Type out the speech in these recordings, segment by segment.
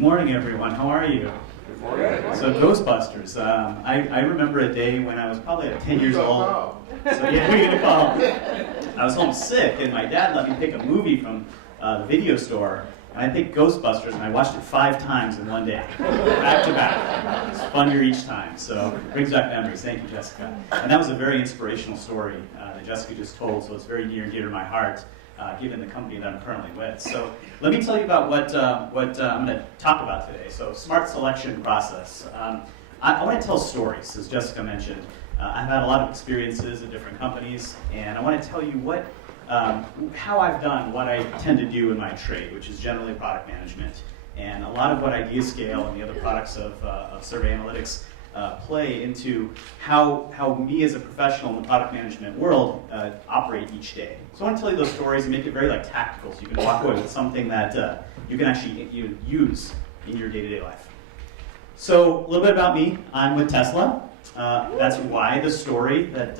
morning, everyone. How are you? Good morning. So Ghostbusters. I remember a day when I was probably like 10 years old. So yeah, we're gonna call. I was home sick, and my dad let me pick a movie from the video store, and I picked Ghostbusters, and I watched it 5 times in one day, back to back. It's funnier each time, so brings back memories. Thank you, Jessica. And that was a very inspirational story that Jessica just told, so it's very near and dear to my heart, given the company that I'm currently with. So let me tell you about what I'm going to talk about today. So smart selection process. I want to tell stories, as Jessica mentioned. I've had a lot of experiences at different companies, and I want to tell you how I've done what I tend to do in my trade, which is generally product management. And a lot of what IdeaScale and the other products of survey analytics play into how me as a professional in the product management world operate each day. So I want to tell you those stories and make it very tactical, so you can walk away with something that you can actually use in your day-to-day life. So a little bit about me. I'm with Tesla. That's why the story that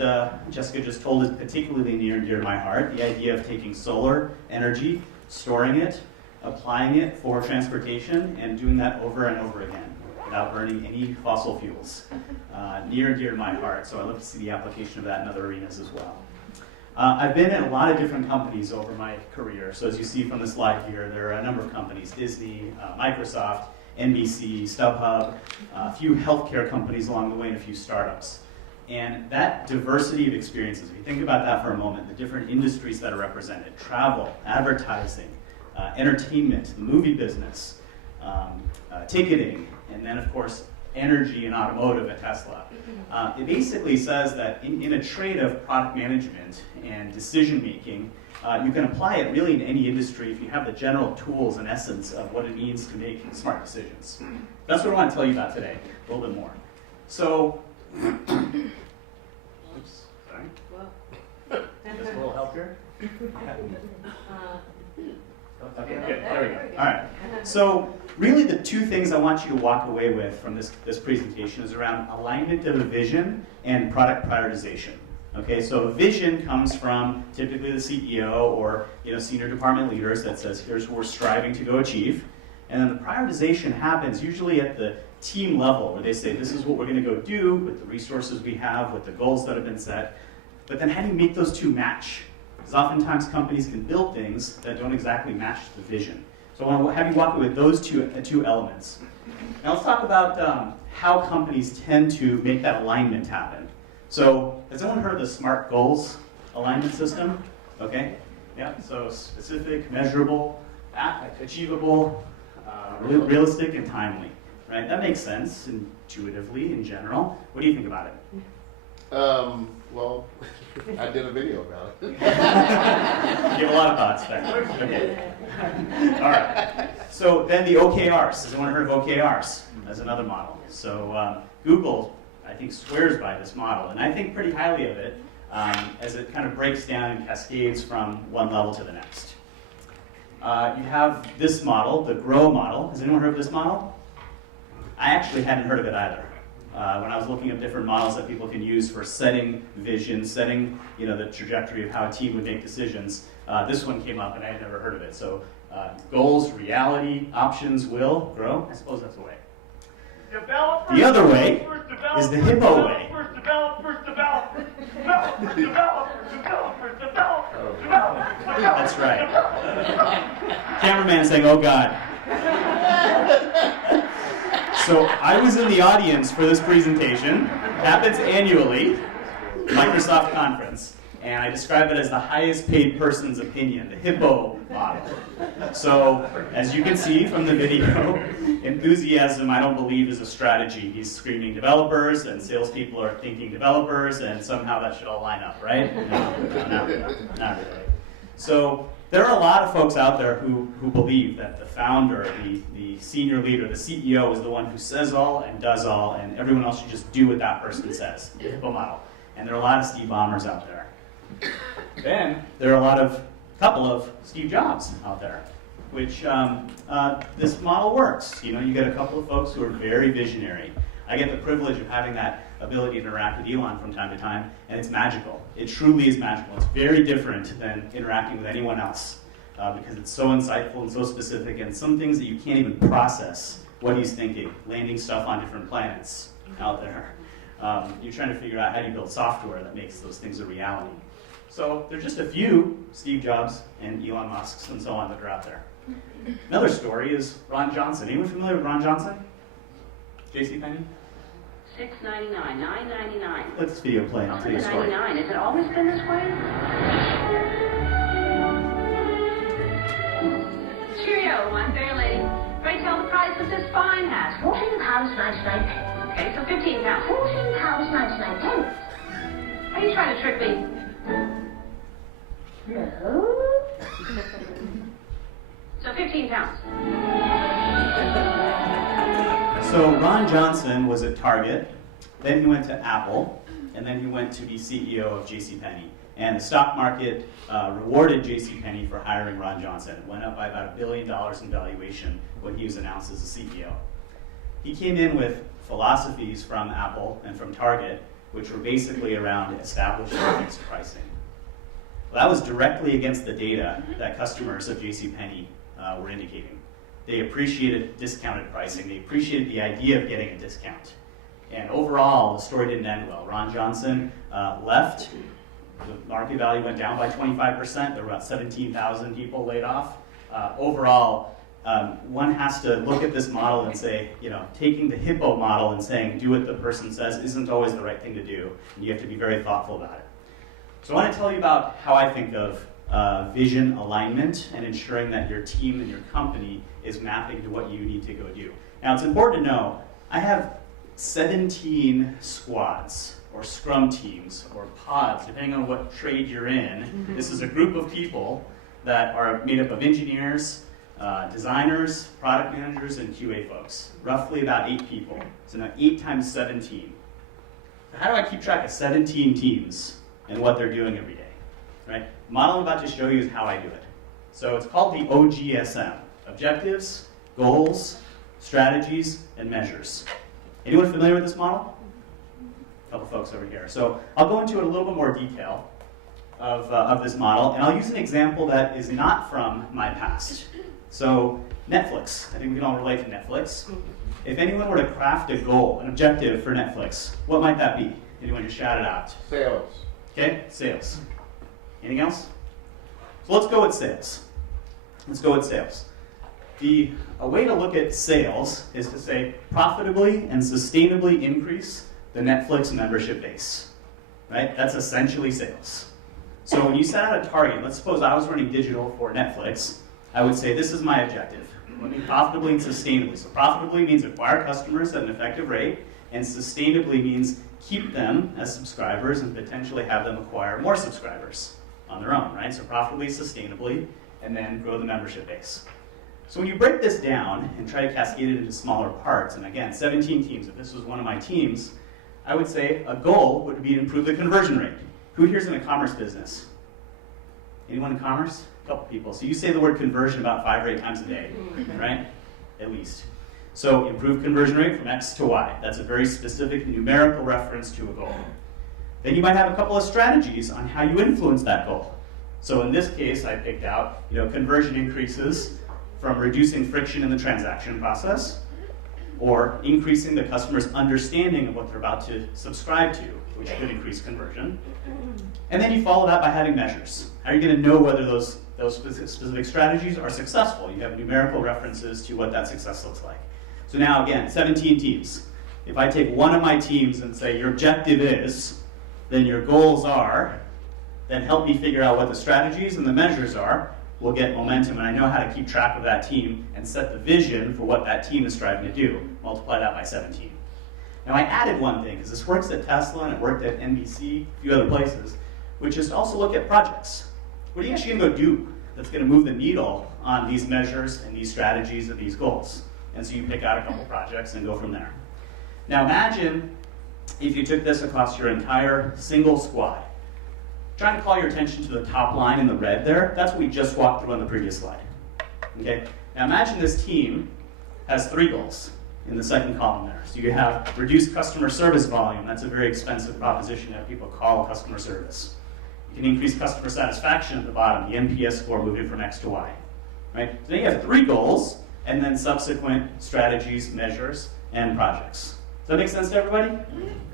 Jessica just told is particularly near and dear to my heart. The idea of taking solar energy, storing it, applying it for transportation, and doing that over and over again without burning any fossil fuels. Near and dear to my heart, so I love to see the application of that in other arenas as well. I've been at a lot of different companies over my career. So as you see from the slide here, there are a number of companies: Disney, Microsoft, NBC, Stubhub, a few healthcare companies along the way, and a few startups. And that diversity of experiences, if you think about that for a moment, the different industries that are represented: travel, advertising, entertainment, the movie business, ticketing, and then of course energy and automotive at Tesla. It basically says that in a trade of product management and decision making, you can apply it really in any industry if you have the general tools and essence of what it means to make smart decisions. That's what I want to tell you about today, a little bit more. So, oops, sorry. Just a little help here. Okay, good. There we go. All right. So really the 2 things I want you to walk away with from this presentation is around alignment of a vision and product prioritization. Okay, so a vision comes from typically the CEO or senior department leaders that says, here's what we're striving to go achieve. And then the prioritization happens usually at the team level, where they say, this is what we're going to go do with the resources we have, with the goals that have been set. But then how do you make those 2 match? Because oftentimes companies can build things that don't exactly match the vision. So I want to have you walk away with those two elements. Now let's talk about how companies tend to make that alignment happen. So has anyone heard of the SMART goals alignment system? Okay, yeah, so specific, measurable, achievable, realistic, and timely. Right, that makes sense intuitively in general. What do you think about it? Well, I did a video about it. You have a lot of thoughts back there. Okay. All right. So then the OKRs. Has anyone heard of OKRs as another model? So Google, I think, swears by this model, and I think pretty highly of it as it kind of breaks down and cascades from one level to the next. You have this model, the GROW model. Has anyone heard of this model? I actually hadn't heard of it either. When I was looking at different models that people can use for setting vision, setting the trajectory of how a team would make decisions, this one came up and I had never heard of it. So goals, reality, options, will, grow. I suppose that's the way. The other way is the hippo way. That's right. Cameraman saying, "Oh God." So I was in the audience for this presentation. It happens annually, Microsoft conference, and I describe it as the highest paid person's opinion, the hippo model. So as you can see from the video, enthusiasm I don't believe is a strategy. He's screaming developers, and salespeople are thinking developers, and somehow that should all line up, right? No, not really. So there are a lot of folks out there who believe that the founder, the senior leader, the CEO is the one who says all and does all, and everyone else should just do what that person says, the hippo model. And there are a lot of Steve Ballmers out there. Then there are a couple of Steve Jobs out there, which this model works. You get a couple of folks who are very visionary. I get the privilege of having that ability to interact with Elon from time to time, and it's magical. It truly is magical. It's very different than interacting with anyone else. because it's so insightful and so specific, and some things that you can't even process what he's thinking, landing stuff on different planets out there. You're trying to figure out how do you build software that makes those things a reality. So there's just a few Steve Jobs and Elon Musks and so on that are out there. Another story is Ron Johnson. Anyone familiar with Ron Johnson? JCPenney? $6.99, $9.99. Let this video play and I'll tell you a story. $99. Has it always been this way? Cheerio, one fair lady. Pray tell the price of this fine hat. £14.99. Okay, so 15 pounds. £14.99. Are you trying to trick me? No. So 15 pounds. So Ron Johnson was at Target, then he went to Apple, and then he went to be CEO of JCPenney. And the stock market rewarded JCPenney for hiring Ron Johnson. It went up by about $1 billion in valuation when he was announced as the CEO. He came in with philosophies from Apple and from Target, which were basically around establishing fixed pricing. Well, that was directly against the data that customers of JCPenney were indicating. They appreciated discounted pricing. They appreciated the idea of getting a discount. And overall, the story didn't end well. Ron Johnson left. The market value went down by 25%. There were about 17,000 people laid off. Overall, one has to look at this model and say, taking the hippo model and saying, do what the person says isn't always the right thing to do. And you have to be very thoughtful about it. So I want to tell you about how I think of vision alignment and ensuring that your team and your company is mapping to what you need to go do. Now, it's important to know, I have 17 squads, or scrum teams, or pods, depending on what trade you're in. This is a group of people that are made up of engineers, designers, product managers, and QA folks. Roughly about 8 people. So now 8 times 17. So how do I keep track of 17 teams and what they're doing every day? Right? The model I'm about to show you is how I do it. So it's called the OGSM. Objectives, goals, strategies, and measures. Anyone familiar with this model? A couple folks over here. So I'll go into a little bit more detail of this model, and I'll use an example that is not from my past. So Netflix. I think we can all relate to Netflix. If anyone were to craft a goal, an objective for Netflix, what might that be? Anyone just shout it out. Sales. Okay, sales. Anything else? So let's go with sales. Let's go with sales. A way to look at sales is to say profitably and sustainably increase the Netflix membership base. Right? That's essentially sales. So when you set out a target, let's suppose I was running digital for Netflix, I would say this is my objective. Let me profitably and sustainably. So profitably means acquire customers at an effective rate, and sustainably means keep them as subscribers and potentially have them acquire more subscribers on their own, right? So profitably, sustainably, and then grow the membership base. So when you break this down and try to cascade it into smaller parts, and again, 17 teams, if this was one of my teams, I would say a goal would be to improve the conversion rate. Who here's in a commerce business? Anyone in commerce? A couple people. So you say the word conversion about 5 or 8 times a day, right? At least. So improve conversion rate from X to Y. That's a very specific numerical reference to a goal. Then you might have a couple of strategies on how you influence that goal. So in this case, I picked out, conversion increases from reducing friction in the transaction process, or increasing the customer's understanding of what they're about to subscribe to, which could increase conversion. And then you follow that by having measures. How are you going to know whether those specific strategies are successful? You have numerical references to what that success looks like. So now again, 17 teams. If I take one of my teams and say your objective is, then your goals are, then help me figure out what the strategies and the measures are. We'll get momentum, and I know how to keep track of that team and set the vision for what that team is striving to do. Multiply that by 17. Now I added one thing, because this works at Tesla and it worked at NBC, a few other places, which is to also look at projects. What are you actually going to go do that's going to move the needle on these measures and these strategies and these goals? And so you pick out a couple projects and go from there. Now imagine if you took this across your entire single squad. Trying to call your attention to the top line in the red there. That's what we just walked through on the previous slide. Okay? Now imagine this team has 3 goals in the second column there. So you have reduced customer service volume. That's a very expensive proposition to have people call customer service. You can increase customer satisfaction at the bottom, the NPS score moving from X to Y. Right? So then you have 3 goals, and then subsequent strategies, measures, and projects. Does that make sense to everybody?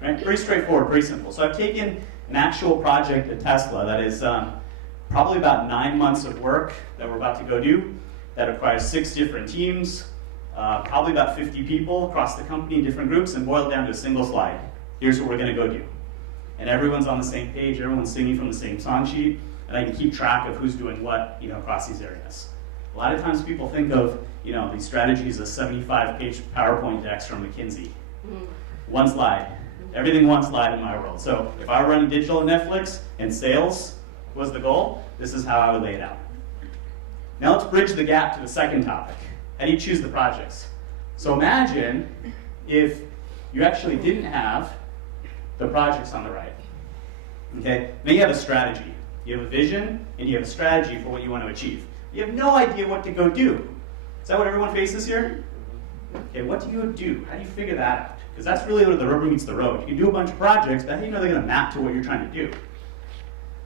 Right? Pretty straightforward, pretty simple. So I've taken an actual project at Tesla that is probably about 9 months of work that we're about to go do, that requires 6 different teams, probably about 50 people across the company in different groups, and boiled down to a single slide. Here's what we're going to go do. And everyone's on the same page, everyone's singing from the same song sheet, and I can keep track of who's doing what, across these areas. A lot of times people think of, these strategies as 75-page PowerPoint decks from McKinsey. One slide. Everything one slide in my world. So if I were running digital at Netflix and sales was the goal, this is how I would lay it out. Now let's bridge the gap to the second topic. How do you choose the projects? So imagine if you actually didn't have the projects on the right. Okay? Now you have a strategy. You have a vision, and you have a strategy for what you want to achieve. You have no idea what to go do. Is that what everyone faces here? Okay, what do you do? How do you figure that out? Because that's really where the rubber meets the road. You can do a bunch of projects, but how do you know they're going to map to what you're trying to do?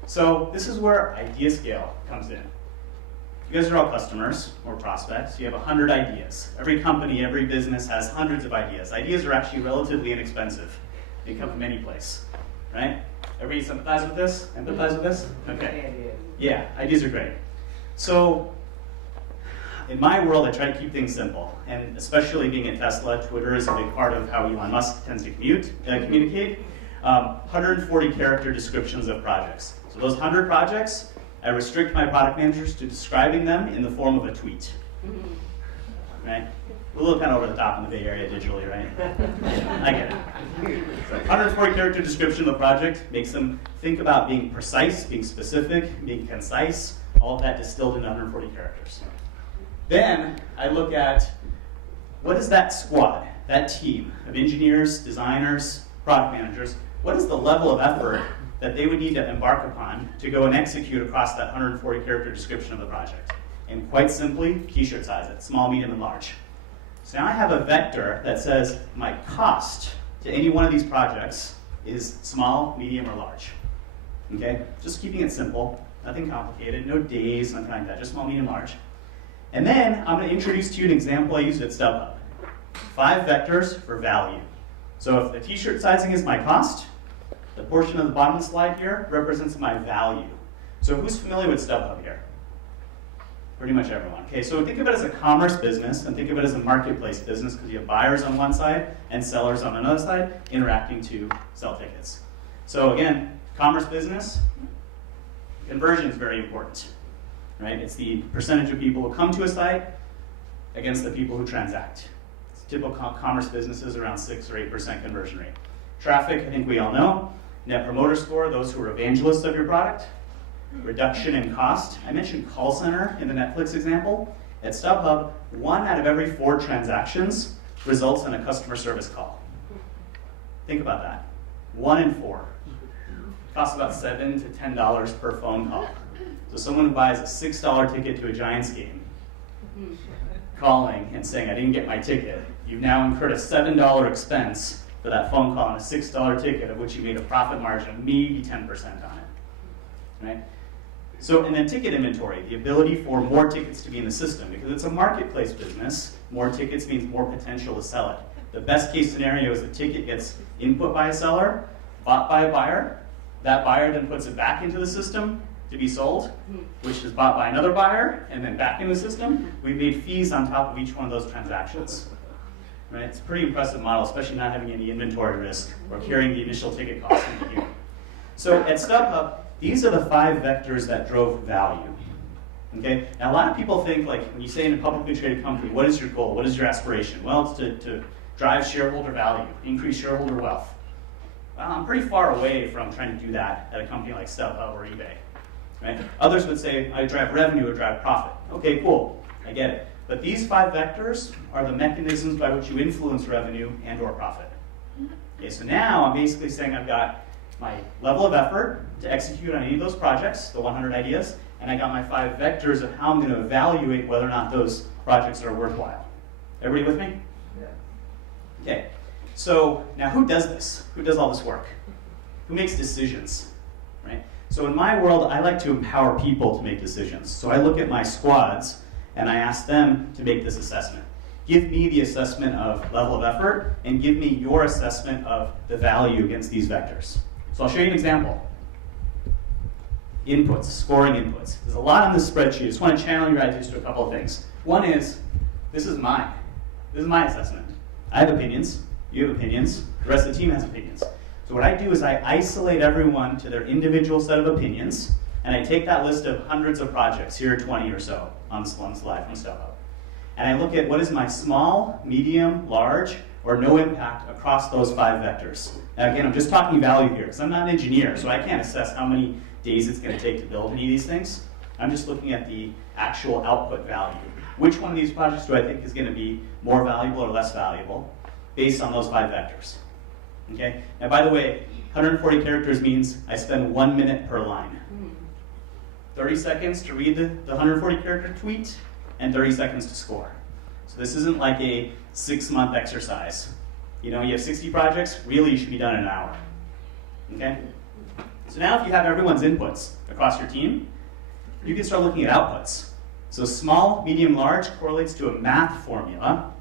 So this is where IdeaScale comes in. You guys are all customers or prospects. You have 100 ideas. Every company, every business has hundreds of ideas. Ideas are actually relatively inexpensive. They come from any place, right? Everybody sympathize with this? Empathize with this? Okay. Yeah, ideas are great. So in my world, I try to keep things simple. And especially being at Tesla, Twitter is a big part of how Elon Musk tends to communicate. 140 character descriptions of projects. So those 100 projects, I restrict my product managers to describing them in the form of a tweet. Right? We're a little kind of over the top in the Bay Area digitally, right? I get it. So 140 character description of the project makes them think about being precise, being specific, being concise, all of that distilled into 140 characters. Then I look at what is that squad, that team of engineers, designers, product managers, what is the level of effort that they would need to embark upon to go and execute across that 140 character description of the project? And quite simply, t-shirt size it, small, medium, and large. So now I have a vector that says my cost to any one of these projects is small, medium, or large. Okay? Just keeping it simple, nothing complicated, no days, nothing like that, just small, medium, large. And then I'm going to introduce to you an example I used at Stubhub. 5 vectors for value. So if the t-shirt sizing is my cost, the portion of the bottom of the slide here represents my value. So who's familiar with Stubhub here? Pretty much everyone. Okay, so think of it as a commerce business and think of it as a marketplace business because you have buyers on one side and sellers on another side interacting to sell tickets. So again, commerce business, conversion is very important. Right? It's the percentage of people who come to a site against the people who transact. Typical commerce businesses around 6 or 8% conversion rate. Traffic, I think we all know. Net promoter score, those who are evangelists of your product. Reduction in cost. I mentioned call center in the Netflix example. At Stubhub, 1 out of every 4 transactions results in a customer service call. Think about that. 1 in 4. Costs about $7 to $10 per phone call. So someone who buys a $6 ticket to a Giants game, calling and saying, I didn't get my ticket, you've now incurred a $7 expense for that phone call and a $6 ticket of which you made a profit margin of maybe 10% on it. Right? So, and then ticket inventory, the ability for more tickets to be in the system. Because it's a marketplace business, more tickets means more potential to sell it. The best case scenario is the ticket gets input by a seller, bought by a buyer, that buyer then puts it back into the system to be sold, which is bought by another buyer, and then back in the system. We've made fees on top of each one of those transactions. Right? It's a pretty impressive model, especially not having any inventory risk or carrying the initial ticket cost into here. So at StubHub, these are the 5 vectors that drove value. Okay? Now a lot of people think, like, when you say in a publicly traded company, what is your goal? What is your aspiration? Well, it's to drive shareholder value, increase shareholder wealth. Well, I'm pretty far away from trying to do that at a company like StubHub or eBay. Right? Others would say, I drive revenue or drive profit. Okay, cool, I get it. But these 5 vectors are the mechanisms by which you influence revenue and or profit. Okay, so now I'm basically saying I've got my level of effort to execute on any of those projects, the 100 ideas, and I got my 5 vectors of how I'm going to evaluate whether or not those projects are worthwhile. Everybody with me? Yeah. Okay, so now who does this? Who does all this work? Who makes decisions? Right? So in my world, I like to empower people to make decisions. So I look at my squads and I ask them to make this assessment. Give me the assessment of level of effort and give me your assessment of the value against these vectors. So I'll show you an example. Inputs, scoring inputs. There's a lot on this spreadsheet. I just want to channel your ideas to a couple of things. One is, this is mine. This is my assessment. I have opinions. You have opinions. The rest of the team has opinions. So what I do is I isolate everyone to their individual set of opinions, and I take that list of hundreds of projects, here are 20 or so on this one slide from Stubhub, and I look at what is my small, medium, large, or no impact across those 5 vectors. Now again, I'm just talking value here, because I'm not an engineer, so I can't assess how many days it's going to take to build any of these things. I'm just looking at the actual output value. Which one of these projects do I think is going to be more valuable or less valuable based on those 5 vectors? Okay? Now, by the way, 140 characters means I spend 1 minute per line. 30 seconds to read the 140 character tweet, and 30 seconds to score. So this isn't like a 6-month exercise. You know, you have 60 projects, really you should be done in an hour. Okay? So now if you have everyone's inputs across your team, you can start looking at outputs. So small, medium, large correlates to a math formula.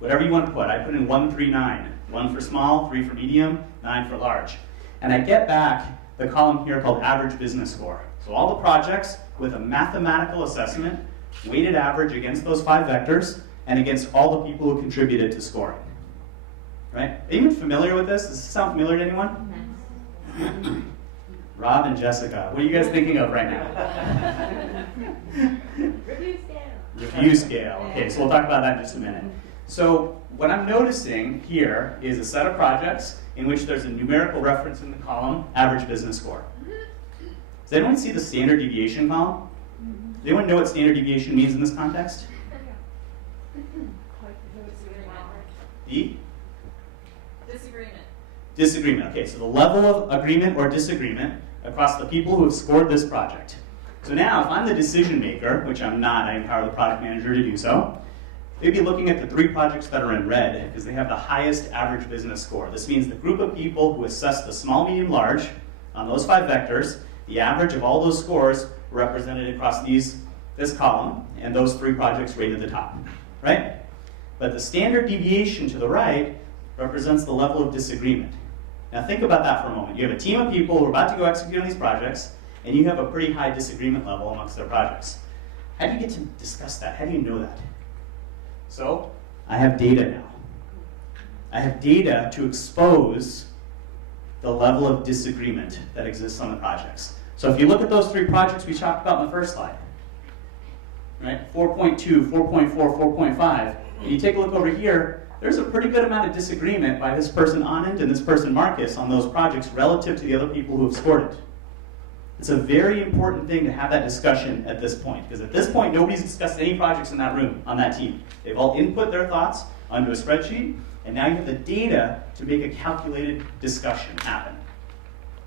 Whatever you want to put. I put in 1, 3, 9. 1 for small, 3 for medium, 9 for large. And I get back the column here called average business score. So all the projects with a mathematical assessment, weighted average against those 5 vectors, and against all the people who contributed to scoring. Right? Are you even familiar with this? Does this sound familiar to anyone? Rob and Jessica, what are you guys thinking of right now? Review scale. Review scale. Okay, so we'll talk about that in just a minute. So what I'm noticing here is a set of projects in which there's a numerical reference in the column, average business score. Does anyone see the standard deviation column? Does anyone know what standard deviation means in this context? The? Disagreement. Disagreement. Okay, so the level of agreement or disagreement across the people who have scored this project. So now, if I'm the decision maker, which I'm not, I empower the product manager to do so, they'd be looking at the 3 projects that are in red because they have the highest average business score. This means the group of people who assess the small, medium, large on those 5 vectors, the average of all those scores represented across this column, and those 3 projects rated at the top, right? But the standard deviation to the right represents the level of disagreement. Now think about that for a moment. You have a team of people who are about to go execute on these projects, and you have a pretty high disagreement level amongst their projects. How do you get to discuss that? How do you know that? So, I have data now. I have data to expose the level of disagreement that exists on the projects. So if you look at those 3 projects we talked about in the first slide, right? 4.2, 4.4, 4.5, and you take a look over here, there's a pretty good amount of disagreement by this person Anand and this person Marcus on those projects relative to the other people who have scored it. It's a very important thing to have that discussion at this point, because at this point, nobody's discussed any projects in that room, on that team. They've all input their thoughts onto a spreadsheet, and now you have the data to make a calculated discussion happen.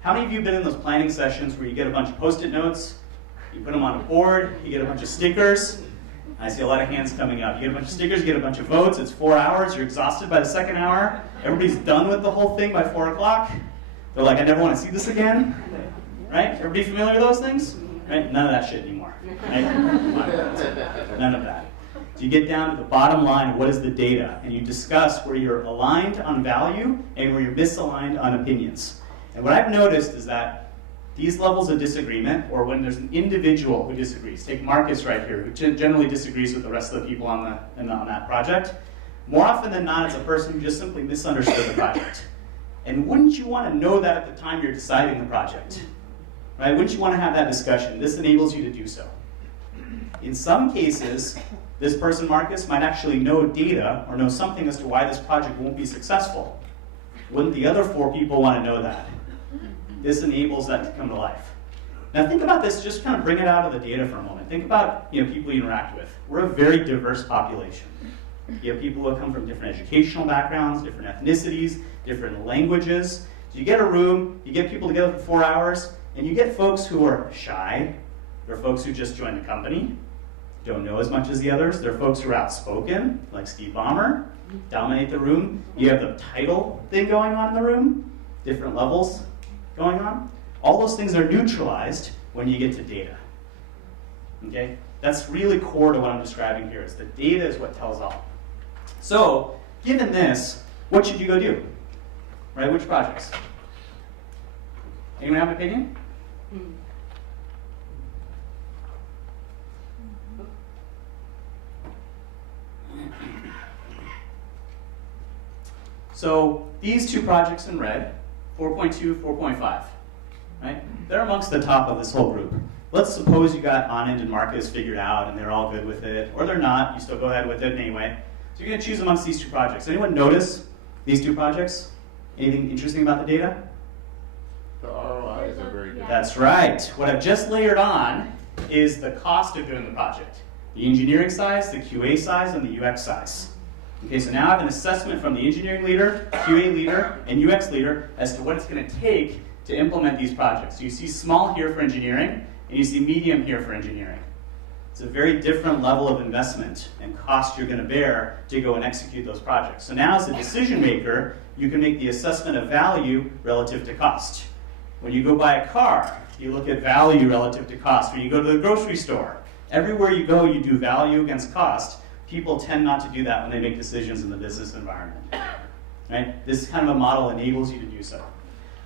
How many of you have been in those planning sessions where you get a bunch of Post-it notes, you put them on a board, you get a bunch of stickers? I see a lot of hands coming up. You get a bunch of stickers, you get a bunch of votes, it's 4 hours, you're exhausted by the 2nd hour, everybody's done with the whole thing by 4 o'clock. They're like, I never want to see this again. Right? Everybody familiar with those things? Right? None of that shit anymore. Right? None of that. So you get down to the bottom line, what is the data? And you discuss where you're aligned on value and where you're misaligned on opinions. And what I've noticed is that these levels of disagreement, or when there's an individual who disagrees, take Marcus right here, who generally disagrees with the rest of the people on that project, more often than not, it's a person who just simply misunderstood the project. And wouldn't you want to know that at the time you're deciding the project? Right? Wouldn't you want to have that discussion? This enables you to do so. In some cases, this person, Marcus, might actually know data or know something as to why this project won't be successful. Wouldn't the other 4 people want to know that? This enables that to come to life. Now think about this, just kind of bring it out of the data for a moment. Think about people you interact with. We're a very diverse population. You have people who come from different educational backgrounds, different ethnicities, different languages. So you get a room, you get people together for 4 hours, and you get folks who are shy. There are folks who just joined the company, don't know as much as the others. There are folks who are outspoken, like Steve Ballmer, dominate the room. You have the title thing going on in the room, different levels going on. All those things are neutralized when you get to data. Okay? That's really core to what I'm describing here, is the data is what tells all. So, given this, what should you go do? Right, which projects? Anyone have an opinion? So these two projects in red, 4.2, 4.5, right? They're amongst the top of this whole group. Let's suppose you got on-end and Marcus figured out and they're all good with it, or they're not, you still go ahead with it anyway. So you're gonna choose amongst these two projects. Anyone notice these two projects? Anything interesting about the data? The ROIs are very good. That's right. What I've just layered on is the cost of doing the project. The engineering size, the QA size, and the UX size. Okay, so now I have an assessment from the engineering leader, QA leader, and UX leader as to what it's going to take to implement these projects. So you see small here for engineering, and you see medium here for engineering. It's a very different level of investment and cost you're going to bear to go and execute those projects. So now as a decision maker, you can make the assessment of value relative to cost. When you go buy a car, you look at value relative to cost. When you go to the grocery store, everywhere you go, you do value against cost. People tend not to do that when they make decisions in the business environment. Right? This kind of a model enables you to do so.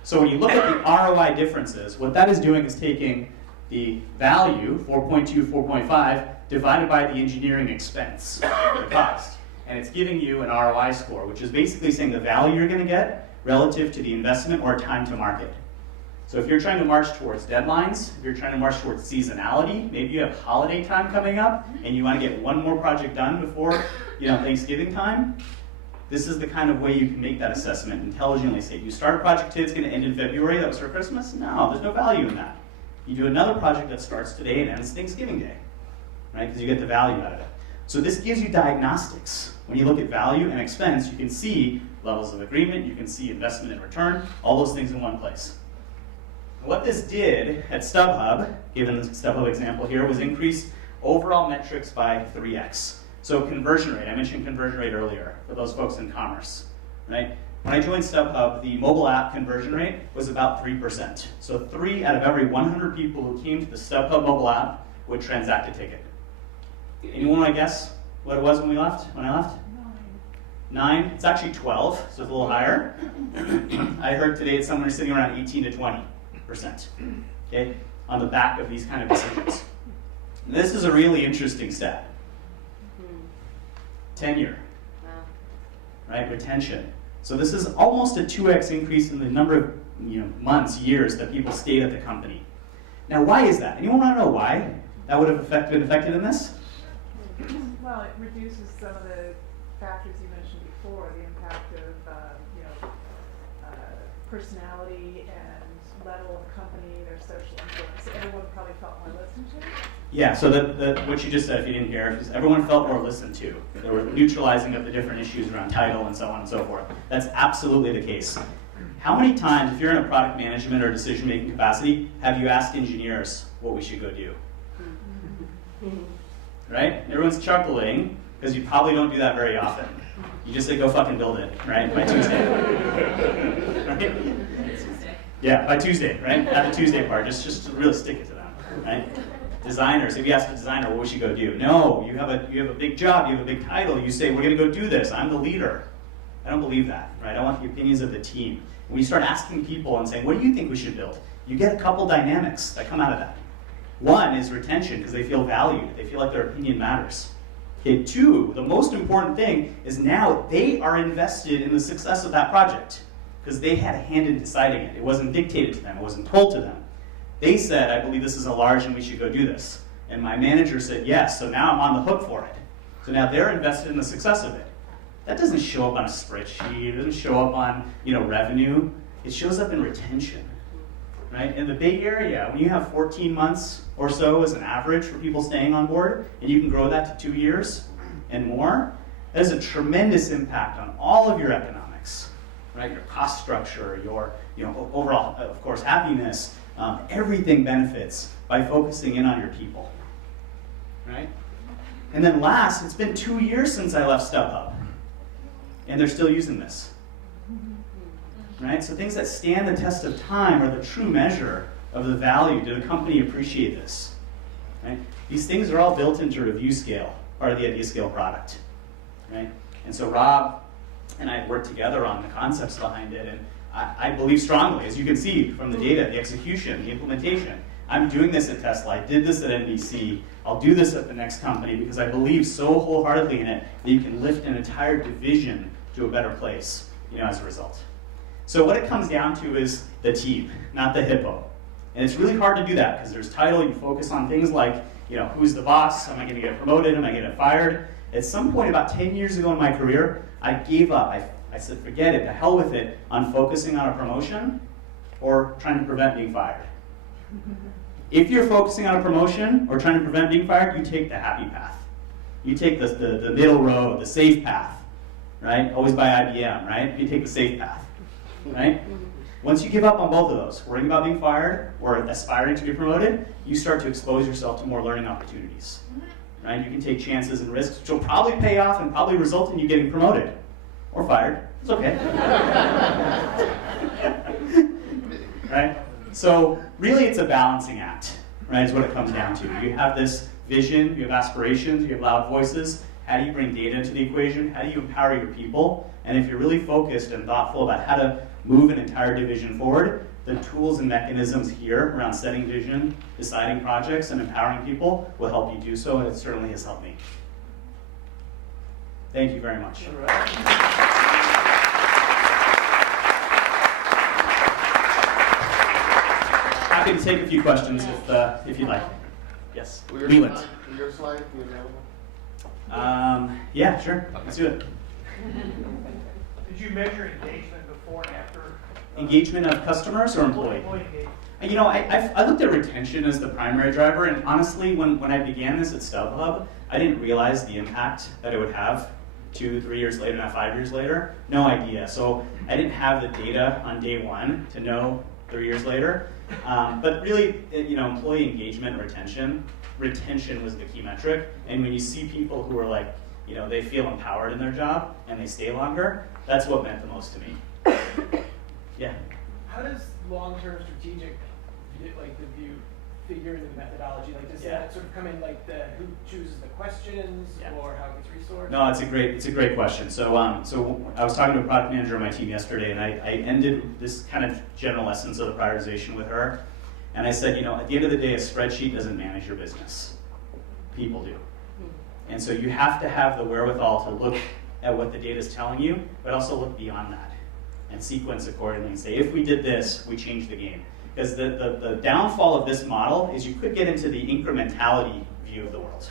So when you look at the ROI differences, what that is doing is taking the value, 4.2, 4.5, divided by the engineering expense, the cost. And it's giving you an ROI score, which is basically saying the value you're going to get relative to the investment or time to market. So if you're trying to march towards deadlines, if you're trying to march towards seasonality, maybe you have holiday time coming up and you want to get one more project done before Thanksgiving time, this is the kind of way you can make that assessment intelligently. Say, you start a project today, it's going to end in February, that was for Christmas? No, there's no value in that. You do another project that starts today and ends Thanksgiving Day, right? Because you get the value out of it. So this gives you diagnostics. When you look at value and expense, you can see levels of agreement, you can see investment and return, all those things in one place. What this did at Stubhub, given the Stubhub example here, was increase overall metrics by 3x. So conversion rate, I mentioned conversion rate earlier for those folks in commerce, right? When I joined Stubhub, the mobile app conversion rate was about 3%. So 3 out of every 100 people who came to the Stubhub mobile app would transact a ticket. Anyone want to guess what it was when I left? 9? It's actually 12, so it's a little higher. I heard today it's somewhere sitting around 18 to 20%, okay, on the back of these kind of decisions. And this is a really interesting stat. Tenure, right, retention. So this is almost a 2x increase in the number of months, years that people stayed at the company. Now, why is that? Anyone want to know why that would have been affected in this? Well, it reduces some of the factors you mentioned before, the impact of personality and level of company, their social influence. Everyone probably felt more listened to. Yeah, so what you just said, if you didn't hear, is everyone felt more listened to. There were neutralizing of the different issues around title and so on and so forth. That's absolutely the case. How many times, if you're in a product management or decision-making capacity, have you asked engineers what we should go do? Right? Everyone's chuckling, because you probably don't do that very often. You just say, go fucking build it, right, by Tuesday. Right? Yeah, by Tuesday, right? Have the Tuesday part, just really stick it to them, right? Designers, if you ask a designer what we should go do, no, you have a big job, you have a big title, you say, we're gonna go do this, I'm the leader. I don't believe that, right? I want the opinions of the team. When you start asking people and saying, what do you think we should build? You get a couple dynamics that come out of that. One is retention, because they feel valued, they feel like their opinion matters. Okay, 2, the most important thing is now they are invested in the success of that project, because they had a hand in deciding it. It wasn't dictated to them, it wasn't told to them. They said, I believe this is a large and we should go do this. And my manager said yes, so now I'm on the hook for it. So now they're invested in the success of it. That doesn't show up on a spreadsheet, it doesn't show up on revenue. It shows up in retention. Right? In the Bay Area, when you have 14 months or so as an average for people staying on board, and you can grow that to 2 years and more, that is a tremendous impact on all of your economics, right? Your cost structure, your overall, of course, happiness, everything benefits by focusing in on your people, right? And then last, it's been 2 years since I left Stubhub, and they're still using this. right? So things that stand the test of time are the true measure of the value. Did a company appreciate this? Right? These things are all built into IdeaScale, part of the IdeaScale product, right? And so Rob and I worked together on the concepts behind it, and I believe strongly, as you can see from the data, the execution, the implementation. I'm doing this at Tesla, I did this at NBC, I'll do this at the next company because I believe so wholeheartedly in it that you can lift an entire division to a better place, as a result. So what it comes down to is the team, not the hippo. And it's really hard to do that because there's title, you focus on things like, who's the boss, am I gonna get promoted, am I gonna get fired? At some point about 10 years ago in my career, I gave up. I said, forget it, to hell with it, on focusing on a promotion or trying to prevent being fired. If you're focusing on a promotion or trying to prevent being fired, you take the happy path. You take the middle road, the safe path, right? Always by IBM, right? You take the safe path, right? Once you give up on both of those, worrying about being fired or aspiring to be promoted, you start to expose yourself to more learning opportunities, right? You can take chances and risks, which will probably pay off and probably result in you getting promoted or fired. It's okay. Right? So really it's a balancing act, right, is what it comes down to. You have this vision, you have aspirations, you have loud voices. How do you bring data into the equation? How do you empower your people? And if you're really focused and thoughtful about how to move an entire division forward, the tools and mechanisms here around setting vision, deciding projects, and empowering people will help you do so, and it certainly has helped me. Thank you very much. Happy to take a few questions if you'd like. Yes, Leland. Your slide, you available? Yeah, sure. Let's do it. Did you measure engagement before and after? Engagement of customers or employee? Employee engagement. I looked at retention as the primary driver, and honestly, when I began this at Stubhub, I didn't realize the impact that it would have 2, 3 years later, not 5 years later. No idea. So I didn't have the data on day one to know 3 years later. But really, employee engagement and retention was the key metric. And when you see people who are like, they feel empowered in their job and they stay longer, that's what meant the most to me. Yeah. How does long-term strategic, the view figure into the methodology? Like, does that sort of come in like who chooses the questions or how it gets resourced? No, it's a great question. So I was talking to a product manager on my team yesterday, and I ended this kind of general essence of the prioritization with her. And I said, at the end of the day, a spreadsheet doesn't manage your business. People do. And so you have to have the wherewithal to look at what the data is telling you, but also look beyond that and sequence accordingly and say, if we did this, we changed the game. Because the downfall of this model is you could get into the incrementality view of the world,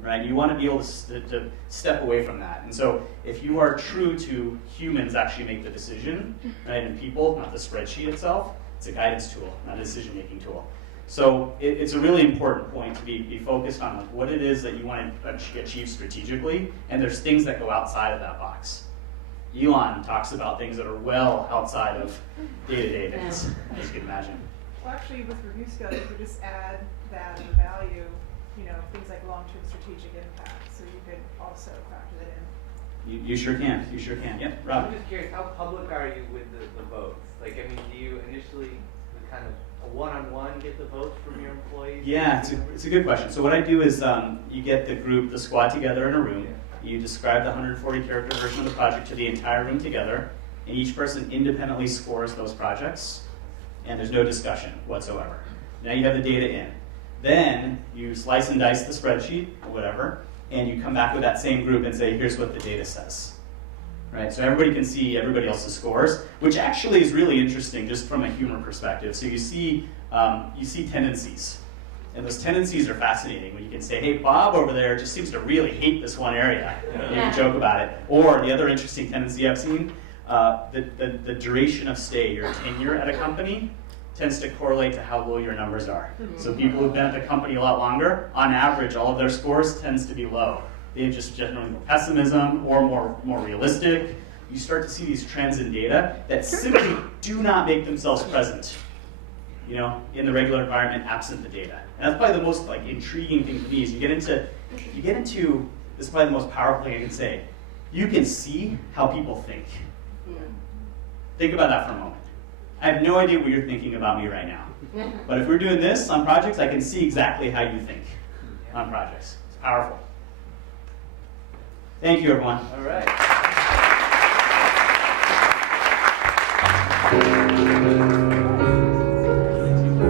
right? You want to be able to step away from that. And so if you are true to humans actually make the decision, right, and people, not the spreadsheet itself, it's a guidance tool, not a decision-making tool. So it's a really important point to be focused on what it is that you want to achieve strategically, and there's things that go outside of that box. Elon talks about things that are well outside of day-to-day things, as you can imagine. Well, actually, with IdeaScale, you could just add that and value, things like long-term strategic impact, so you could also factor that in. You sure can. You sure can. Yep, Rob. I'm just curious, how public are you with the votes? Do you initially kind of a one-on-one get the votes from your employees? Yeah, it's a good question. So what I do is you get the squad together in a room. You describe the 140-character version of the project to the entire room together, and each person independently scores those projects, and there's no discussion whatsoever. Now you have the data in. Then you slice and dice the spreadsheet, or whatever, and you come back with that same group and say, here's what the data says. Right? So everybody can see everybody else's scores, which actually is really interesting just from a humor perspective. So you see tendencies. And those tendencies are fascinating when you can say, hey, Bob over there just seems to really hate this one area. You can joke about it. Or the other interesting tendency I've seen, the duration of stay, your tenure at a company, tends to correlate to how low your numbers are. So people who've been at the company a lot longer, on average, all of their scores tends to be low. They have just generally more pessimism or more realistic. You start to see these trends in data that simply do not make themselves present, in the regular environment absent the data. And that's probably the most intriguing thing to me is you get into this is probably the most powerful thing I can say. You can see how people think. Think about that for a moment. I have no idea what you're thinking about me right now. But if we're doing this on projects, I can see exactly how you think on projects. It's powerful. Thank you, everyone. All right.